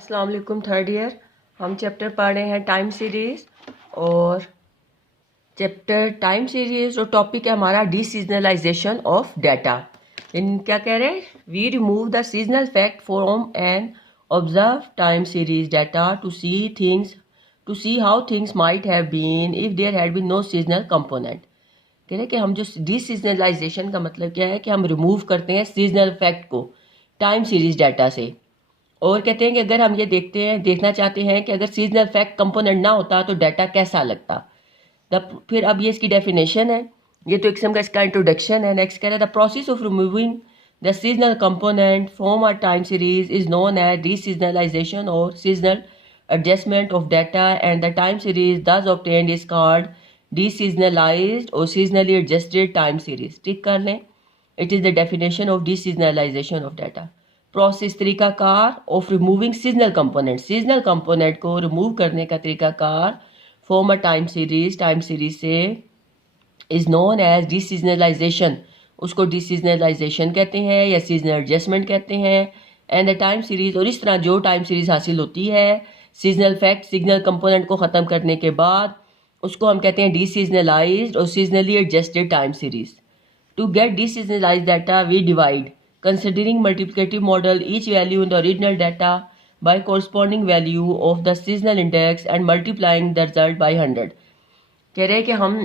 अस्सलाम वालेकुम third year. हम चैप्टर पढ़ रहे हैं टाइम सीरीज़ और चैप्टर टाइम सीरीज़ और टॉपिक है हमारा डीसीजनलाइजेशन ऑफ डाटा। इन क्या कह रहे हैं, we remove the seasonal fact from an observe time series data to see how things might have been if there had been no seasonal component. कह रहे हैं कि हम जो डीसीजनलाइजेशन का मतलब क्या है कि हम रिमूव करते हैं सीजनल फैक्ट को टाइम सीरीज डाटा से। और कहते हैं कि अगर हम ये देखना चाहते हैं कि अगर सीजनल फैक्ट कंपोनेंट ना होता तो डाटा कैसा लगता। तब फिर अब ये इसकी डेफिनेशन है, ये तो एक किस्म का इसका इंट्रोडक्शन है। नेक्स्ट कह रहा है the process of removing the seasonal component from a time series is known as deseasonalisation और seasonal adjustment of data and the time series thus obtained is called deseasonalised और seasonally adjusted time series. Tick कर लें, it is the definition of deseasonalisation of data. Process तरीकाकार of removing seasonal component को remove करने का तरीकाकार form a time series से is known as deseasonalisation, उसको डीसीजनलाइजेशन कहते हैं या सीजनल एडजस्टमेंट कहते हैं। एंड द टाइम सीरीज, और इस तरह जो टाइम सीरीज हासिल होती है सीजनल फैक्ट सिग्नल कंपोनेंट को ख़त्म करने के बाद, उसको हम कहते हैं डीसीजनलाइज्ड और seasonally adjusted time series. To get deseasonalised data we divide considering multiplicative model each value in the original data by corresponding value of the seasonal index and multiplying the result by 100। कह रहे हैं कि हम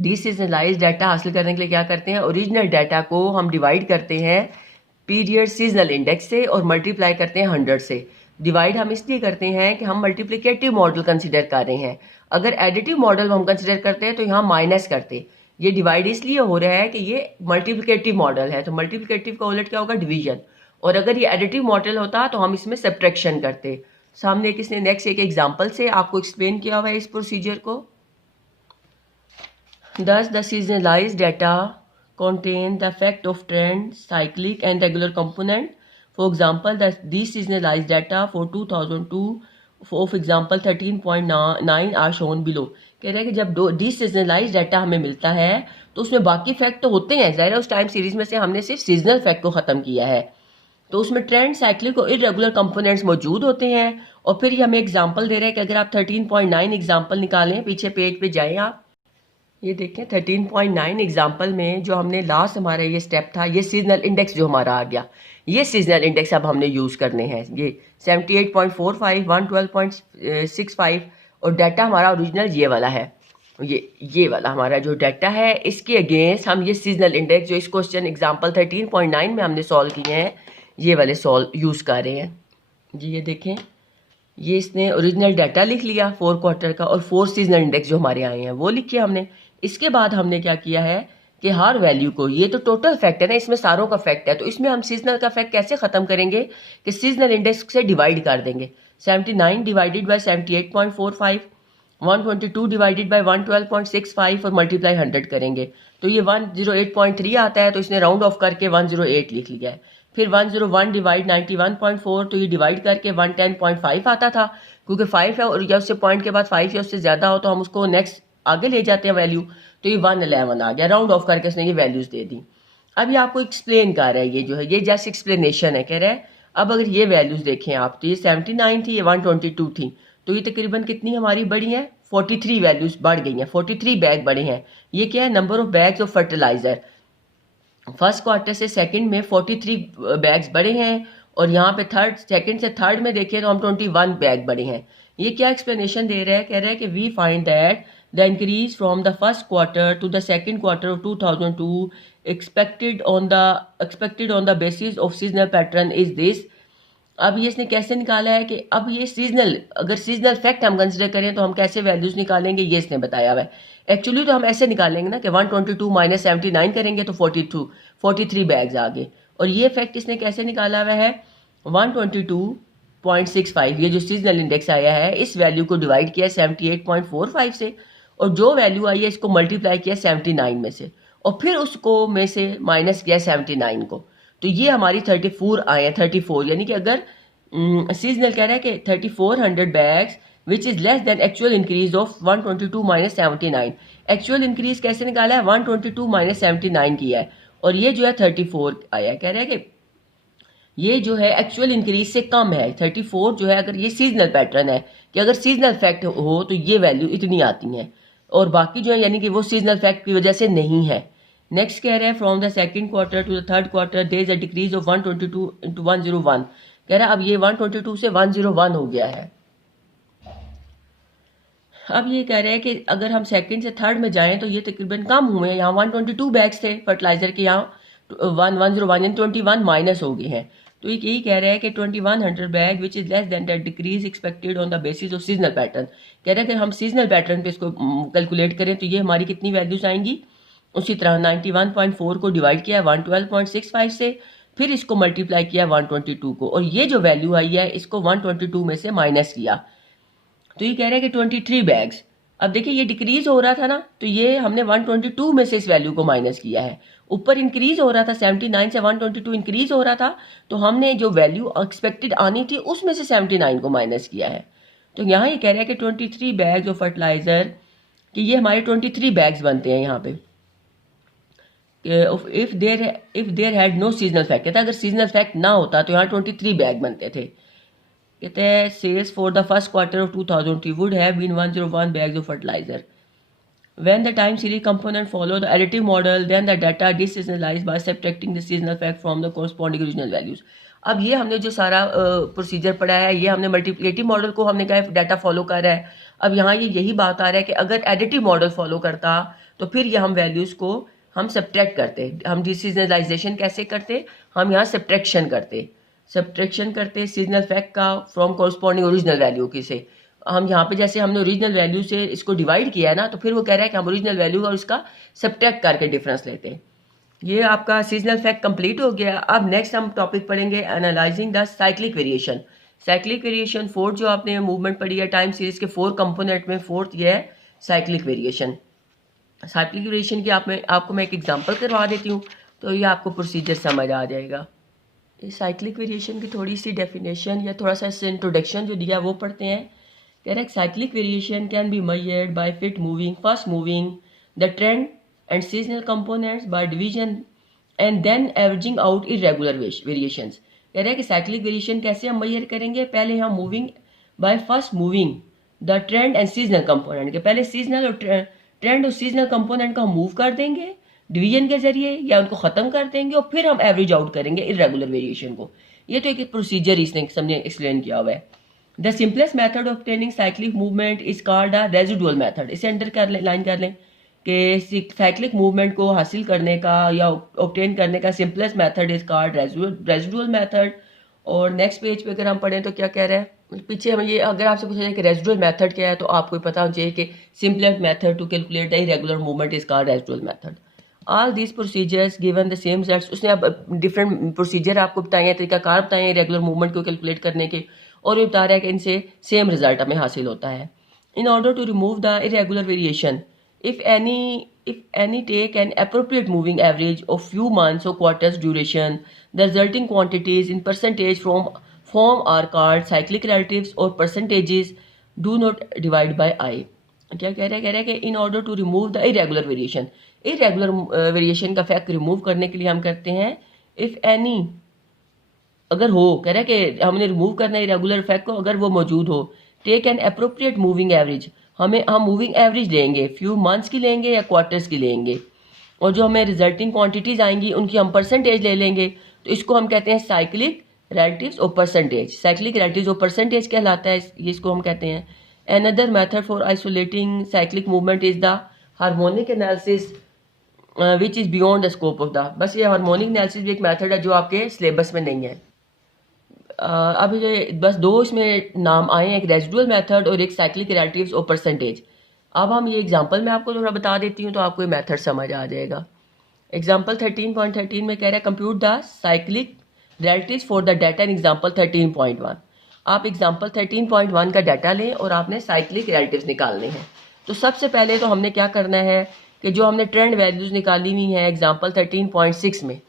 डीसीजनलाइज data हासिल करने के लिए क्या करते हैं, ओरिजिनल डाटा को हम डिवाइड करते हैं पीरियड सीजनल इंडेक्स से और मल्टीप्लाई करते हैं 100 से। डिवाइड हम इसलिए करते हैं कि हम मल्टीप्लिकेटिव मॉडल कंसिडर कर रहे हैं। अगर एडिटिव मॉडल हम कंसिडर करते हैं तो यहाँ माइनस करते। ये डिवाइड इसलिए हो रहा है कि ये मल्टीप्लिकेटिव मॉडल है, तो मल्टीप्लिकेटिव का उलट क्या होगा, डिवीजन। और अगर ये एडिटिव मॉडल होता तो हम इसमें सब्ट्रैक्शन करते। सामने किसने नेक्स्ट एक एग्जांपल से आपको एक्सप्लेन किया हुआ है इस प्रोसीजर को। Thus the seasonalized data contain the effect of trend, cyclic and regular component. For example, the deseasonalized data for 2002 of example 13.9 are shown below। कह रहे हैं कि जब डीसीजनलाइज डाटा हमें मिलता है तो उसमें बाकी फैक्ट तो होते हैं, ज़ाहिर है उस टाइम सीरीज में से हमने सिर्फ सीजनल फैक्ट को ख़त्म किया है, तो उसमें ट्रेंड, साइक्लिक और इरेगुलर कंपोनेंट्स मौजूद होते हैं। और फिर ये हमें एग्जांपल दे रहे हैं कि अगर आप 13.9 एग्जांपल निकालें, पीछे पेज पे जाएं आप, ये देखें 13.9 एग्जांपल में जो हमने लास्ट हमारा ये स्टेप था, ये सीजनल इंडेक्स जो हमारा आ गया, ये सीजनल इंडेक्स अब हमने यूज़ करने हैं। ये 78.45, 112.65 और डाटा हमारा ओरिजिनल ये वाला है, ये वाला हमारा जो डाटा है, इसके अगेंस्ट हम ये सीजनल इंडेक्स जो इस क्वेश्चन एग्जांपल 13.9 में हमने सॉल्व किए हैं, ये वाले सॉल्व यूज़ कर रहे हैं जी। ये देखें, ये इसने ओरिजिनल डाटा लिख लिया 4 क्वार्टर का और 4 सीजनल इंडेक्स जो हमारे आए हैं वो लिखे हमने। इसके बाद हमने क्या किया है कि हर वैल्यू को, ये तो टोटल फैक्ट है ना, इसमें सारों का फैक्ट है, तो इसमें हम सीजनल का फैक्ट कैसे ख़त्म करेंगे कि सीजनल इंडेक्स से डिवाइड कर देंगे। 79 डिवाइडेड बाई 78.45, 122 डिवाइडेड बाई 112.65 और मल्टीप्लाई 100 करेंगे तो ये 108.3 आता है, तो इसने राउंड ऑफ करके 108 लिख लिया है। फिर 101 डिवाइड 91.4, तो ये डिवाइड करके 110.5 आता था, क्योंकि 5 है और या उससे पॉइंट के बाद 5 या उससे ज़्यादा हो तो हम उसको नेक्स्ट आगे ले जाते हैं वैल्यू, तो ये 111 आ गया। राउंड ऑफ करके उसने ये वैल्यूज़ दे दी। अब ये आपको एक्सप्लेन कर रहा है, ये जो है ये जस्ट एक्सप्लेनेशन है। कह रहा है अब अगर ये वैल्यूज़ देखें आप, तो ये 79 थी, ये 122 थी, तो ये तकरीबन कितनी हमारी बढ़ी है, 43 वैल्यूज़ बढ़ गई हैं, 43 बैग बढ़े हैं। ये क्या है, number of bags of fertiliser. First quarter से सेकंड में 43 बैग्स बढ़े हैं और यहाँ पे सेकंड से थर्ड में देखें तो हम 21 बैग बढ़े हैं। ये क्या एक्सप्लेनेशन दे रहा है, कह रहा है कि we find that the increase from the first quarter to the second quarter of 2002 expected on the basis of seasonal pattern is this. अब ये इसने कैसे निकाला है कि अब ये सीजनल, अगर सीजनल फैक्ट हम कंसिडर करें तो हम कैसे वैल्यूज़ निकालेंगे, ये इसने बताया हुआ है। एक्चुअली तो हम ऐसे निकालेंगे ना कि 122 माइनस 79 करेंगे तो 43 बैग्स आ गए। और ये फैक्ट इसने कैसे निकाला हुआ है, 122.65, ये जो सीजनल इंडेक्स आया है इस वैल्यू को डिवाइड किया 78.45 से, और जो वैल्यू आई है इसको मल्टीप्लाई किया 79 में से, और फिर उसको में से माइनस किया 79 को, तो ये हमारी 34 आए हैं। 34 यानी कि अगर सीजनल कह रहा है कि 3400 bags which is less than actual increase of 122 minus 79। Actual increase कैसे निकाला है, 122 माइनस 79 किया है, और ये जो है 34 आया है। कह रहा है कि ये जो है एक्चुअल इंक्रीज से कम है। 34 जो है, अगर ये सीजनल पैटर्न है कि अगर सीजनल फैक्ट हो तो ये वैल्यू इतनी आती हैं, और बाकी जो है यानी कि वो सीजनल फैक्ट की वजह से नहीं है। नेक्स्ट कह रहा है from the second quarter to the third quarter there is a decrease of 122 into 101। कह रहा है अब ये 122 से 101 हो गया है। अब ये कह रहे हैं कि अगर हम सेकंड से थर्ड में जाएं तो ये तकरीबन कम हुए हैं। यहाँ 122 बैग्स थे फर्टिलाइजर के, यहाँ 101 यानी 21 माइनस हो गए हैं। तो ये यही कह रहा है कि 2100 bag which is less than that decrease expected on the basis of seasonal pattern. कह रहा है कि हम सीजनल पैटर्न पे इसको कैलकुलेट करें तो ये हमारी कितनी वैल्यूज आएंगी। उसी तरह 91.4 को डिवाइड किया 112.65 से, फिर इसको मल्टीप्लाई किया 122 को, और ये जो वैल्यू आई है इसको 122 में से माइनस किया। तो ये कह रहे हैं कि 23 बैग्स। अब देखिए ये डिक्रीज हो रहा था ना, तो ये हमने 122 में से इस वैल्यू को माइनस किया है। ऊपर इंक्रीज हो रहा था 79 से 122 इंक्रीज हो रहा था, तो हमने जो वैल्यू एक्सपेक्टेड आनी थी उसमें से 79 को माइनस किया है। तो यहाँ ये कह रहा है कि 23 बैग्स ऑफ फर्टिलाइजर, कि ये हमारे 23 बैग्स बनते हैं यहाँ पे। If there had no seasonal fact, कहता है अगर सीजनल फैक्ट ना होता तो यहाँ 23 बैग बनते थे। कहते हैं sales for the first quarter of 2020 would have been 101 bags of fertilizer. When the time series component follow the additive model, then the data deseasonalized by subtracting the seasonal fact from the corresponding original values। अब ये हमने जो सारा procedure पढ़ा है, ये हमने multiplicative model को हमने कहा डाटा फॉलो कर रहा है। अब यहाँ ये यही बात आ रहा है कि अगर एडिटिव मॉडल फॉलो करता तो फिर ये हम वैल्यूज़ को हम सब्ट्रैक्ट करते। हम डिसीजनलाइजेशन कैसे करते, हम यहाँ सब्ट्रैक्शन करते सीजनल फैक्ट का फ्रॉम कॉरस्पॉन्डिंग ओरिजिनल वैल्यू की से। हम यहाँ पे जैसे हमने ओरिजिनल वैल्यू से इसको डिवाइड किया है ना, तो फिर वो कह रहा है कि हम ओरिजिनल वैल्यू और इसका सब्ट्रैक्ट करके डिफरेंस लेते हैं। ये आपका सीजनल फैक्ट कंप्लीट हो गया। अब नेक्स्ट हम टॉपिक पढ़ेंगे analysing the cyclic variation. Cyclic variation fourth जो आपने मूवमेंट पढ़ी है टाइम सीरीज के 4 कंपोनेंट में, फोर्थ ये है साइक्लिक वेरिएशन। साइक्लिक वेरिएशन की आपको मैं एक एग्जाम्पल करवा देती हूँ तो ये आपको प्रोसीजर समझ आ जाएगा। इस साइक्लिक वेरिएशन की थोड़ी सी डेफिनेशन या थोड़ा सा इससे इंट्रोडक्शन जो दिया वो पढ़ते हैं। Correct, cyclic variation can be measured by first moving the trend and seasonal components by division and then averaging out irregular variations। कह रहे हैं कि cyclic variation कैसे हम measure करेंगे, पहले हम moving by first moving the trend and seasonal component के पहले seasonal और trend और seasonal component को हम move कर देंगे डिवीजन के जरिए या उनको ख़त्म कर देंगे और फिर हम एवरेज आउट करेंगे इरेगुलर वेरिएशन को। ये तो एक प्रोसीजर इसने समझे एक्सप्लेन किया हुआ है। The simplest method of obtaining cyclic movement is called a residual method. इसे अंडर कर लें, लाइन कर लें कि साइक्लिक मूवमेंट को हासिल करने का या ऑब्टेन करने का simplest method is called residual method. और नेक्स्ट पेज पे अगर हम पढ़ें तो क्या कह रहा है पीछे, हम ये अगर आपसे पूछा जाए कि रेजिडुअल मेथड क्या है तो आपको पता होना चाहिए कि simplest method to calculate the irregular movement is called residual method. All these procedures given the same results. उसने अब डिफरेंट प्रोसीजर आपको बताए हैं, तरीकाकार बताए हैं रेगुलर मूवमेंट को कैलकुलेट करने के, और ये बता रहा है कि इनसे सेम रिजल्ट हमें हासिल होता है। In order to remove the irregular variation if any take an appropriate moving average of few months और quarters duration the resulting quantities in percentage from form are called cyclic relatives और percentages do not divide by I. क्या कह रहे हैं कि in order to remove the irregular variation, irregular variation का fact remove करने के लिए हम करते हैं इफ एनी, अगर हो, कह रहा है कि हमने रिमूव करना है इरेगुलर फैक्ट को अगर वो मौजूद हो। Take an appropriate moving average, हम मूविंग एवरेज लेंगे, फ्यू मंथ्स की लेंगे या क्वार्टर्स की लेंगे, और जो हमें रिजल्टिंग क्वांटिटीज आएंगी उनकी हम परसेंटेज ले लेंगे। तो इसको हम कहते हैं साइक्लिक रिलेटिव्स और परसेंटेज। साइक्लिक रिलेटिव्स और परसेंटेज कहलाता है, इसको हम कहते हैं। Another method for isolating cyclic movement is the harmonic analysis which is beyond the scope of the. बस ये हार्मोनिक एनालिसिस भी एक मेथड है जो आपके सिलेबस में नहीं है। अब ये बस दो इसमें नाम आए हैं, एक रेजिडुअल मेथड और एक साइक्लिक रिलेटिव्स और परसेंटेज। अब हम ये एग्जांपल में आपको थोड़ा बता देती हूँ तो आपको ये मेथड समझ आ जाएगा। एग्जांपल 13.13 में कह रहा है compute the cyclic relatives for the data in example 13.1। आप एग्जांपल 13.1 का डाटा लें और आपने साइक्लिक रिलेटिव्स निकालने हैं। तो सबसे पहले तो हमने क्या करना है कि जो हमने ट्रेंड वैल्यूज़ निकाली हुई हैं एग्जांपल 13.6 में,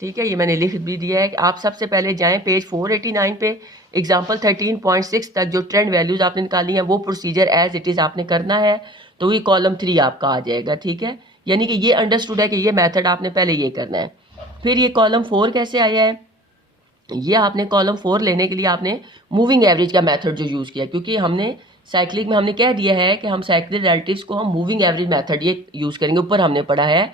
ठीक है, ये मैंने लिख भी दिया है कि आप सबसे पहले जाएं पेज 489 पे, एग्जांपल 13.6 तक जो ट्रेंड वैल्यूज़ आपने निकाली हैं वो प्रोसीजर एज इट इज़ आपने करना है। तो ये कॉलम 3 आपका आ जाएगा, ठीक है, यानी कि ये अंडरस्टूड है कि ये मेथड आपने पहले ये करना है। फिर ये कॉलम 4 कैसे आया है ये आपने कॉलम 4 लेने के लिए आपने मूविंग एवरेज का मेथड जो यूज़ किया, क्योंकि हमने साइक्लिक में हमने कह दिया है कि हम साइक्लिक रिलेटिव्स को हम मूविंग एवरेज मेथड ये यूज़ करेंगे। ऊपर हमने पढ़ा है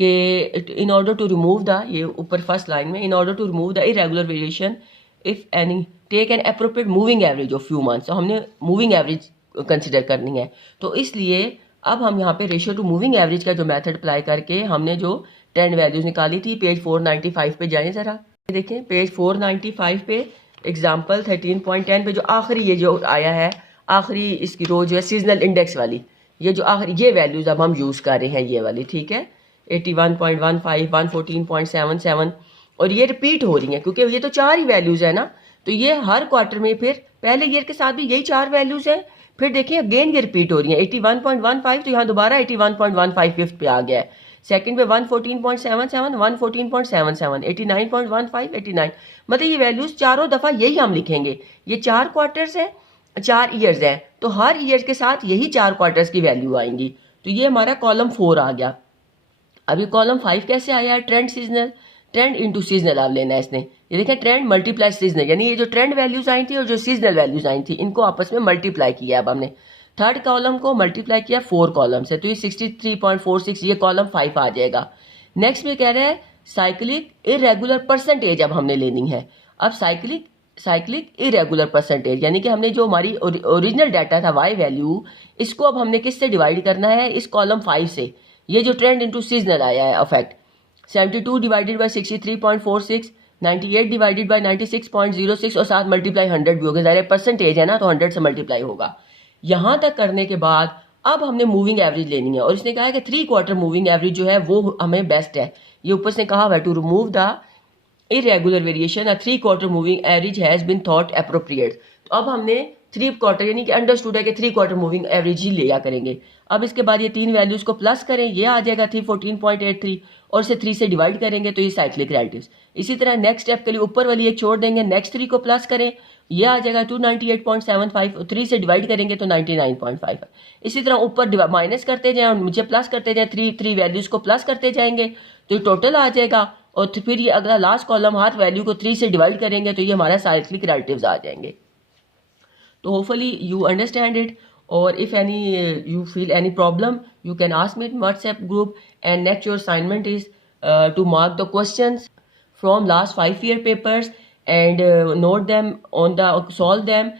कि in order to remove the, ये ऊपर फर्स्ट लाइन में, in order to remove the irregular variation if any take an appropriate moving average of few months. तो हमने मूविंग एवरेज कंसिडर करनी है। तो इसलिए अब हम यहाँ पे रेशियो टू मूविंग एवरेज का जो मेथड अप्लाई करके हमने जो ट्रेंड वैल्यूज निकाली थी, पेज 495 पे जाएं ज़रा, देखें पेज 495 पे एग्जाम्पल 13.10 पे जो आखिरी ये जो आया है, आखिरी इसकी रो जो है सीजनल इंडेक्स वाली, ये जो आखिरी ये वैल्यूज अब हम यूज़ कर रहे हैं, ये वाली, ठीक है, 81.15, 114.77, और ये रिपीट हो रही हैं क्योंकि ये तो 4 ही वैल्यूज है ना। तो ये हर क्वार्टर में फिर पहले ईयर के साथ भी यही 4 वैल्यूज हैं, फिर देखिए अगेन ये रिपीट हो रही हैं। 81.15 तो यहाँ दोबारा 81.15 फिफ्थ पे आ गया है। सेकंड पे 114.77, 114.77, 89.15, 89, मतलब ये वैल्यूज चारों दफा यही हम लिखेंगे। ये 4 क्वार्टर्स हैं, 4 ईयर्स हैं, तो हर ईयर के साथ यही 4 क्वार्टर्स की वैल्यू आएंगी। तो ये हमारा कॉलम 4 आ गया। अभी कॉलम 5 कैसे आया है? Trend seasonal, trend into seasonal आप लेना है इसने। ये देखें ट्रेंड मल्टीप्लाई सीजनल, यानी ये जो ट्रेंड वैल्यूज आई थी और जो सीजनल वैल्यूज आई थी इनको आपस में मल्टीप्लाई किया। अब हमने थर्ड कॉलम को मल्टीप्लाई किया 4 कॉलम से, तो ये 63.46 ये कॉलम 5 आ जाएगा। नेक्स्ट में कह रहे हैं साइक्लिक इरेगुलर परसेंटेज अब हमने लेनी है। अब साइक्लिक इरेगुलर परसेंटेज, यानी कि हमने जो हमारी ओरिजिनल डाटा था वाई वैल्यू, इसको अब हमने किससे डिवाइड करना है? इस कॉलम 5 से। ये जो ट्रेंड इनटू सीजनल आया है affect, 72 divided by 63.46, 98 divided by 96.06 और साथ मल्टीप्लाई 100 भी होगा। ज़ाहिर परसेंटेज है ना, तो 100 से मल्टीप्लाई होगा। यहाँ तक करने के बाद अब हमने मूविंग एवरेज लेनी है, और इसने कहा है कि 3 क्वार्टर मूविंग एवरेज जो है वो हमें बेस्ट है। ये ऊपर से कहा हुआ है to remove the irregular variation, a 3 quarter moving average has been thought appropriate। तो अब हमने 3 क्वार्टर यानी कि अंडरस्टूड है कि 3 क्वार्टर मूविंग एवरेज ही लिया करेंगे। अब इसके बाद ये 3 वैल्यूज को प्लस करें, ये आ जाएगा 314.83, और इसे 3 से डिवाइड करेंगे तो ये साइक्लिक रिलेटिव्स। इसी तरह नेक्स्ट स्टेप के लिए ऊपर वाली एक छोड़ देंगे, नेक्स्ट 3 को प्लस करें, ये आ जाएगा 298.75, 3 से डिवाइड करेंगे तो 99.5। इसी तरह ऊपर माइनस करते जाएं और नीचे प्लस करते जाएं, 3 वैल्यूज को प्लस करते जाएंगे तो ये टोटल आ जाएगा। और फिर ये अगला लास्ट कॉलम हर वैल्यू को 3 से डिवाइड करेंगे तो ये हमारा साइक्लिक रिलेटिव्स आ जाएंगे। तो होपफुली यू अंडरस्टैंड इट, और if any you feel any problem you can ask me in WhatsApp group, and next your assignment is to mark the questions from last 5 year papers and note them on the solve them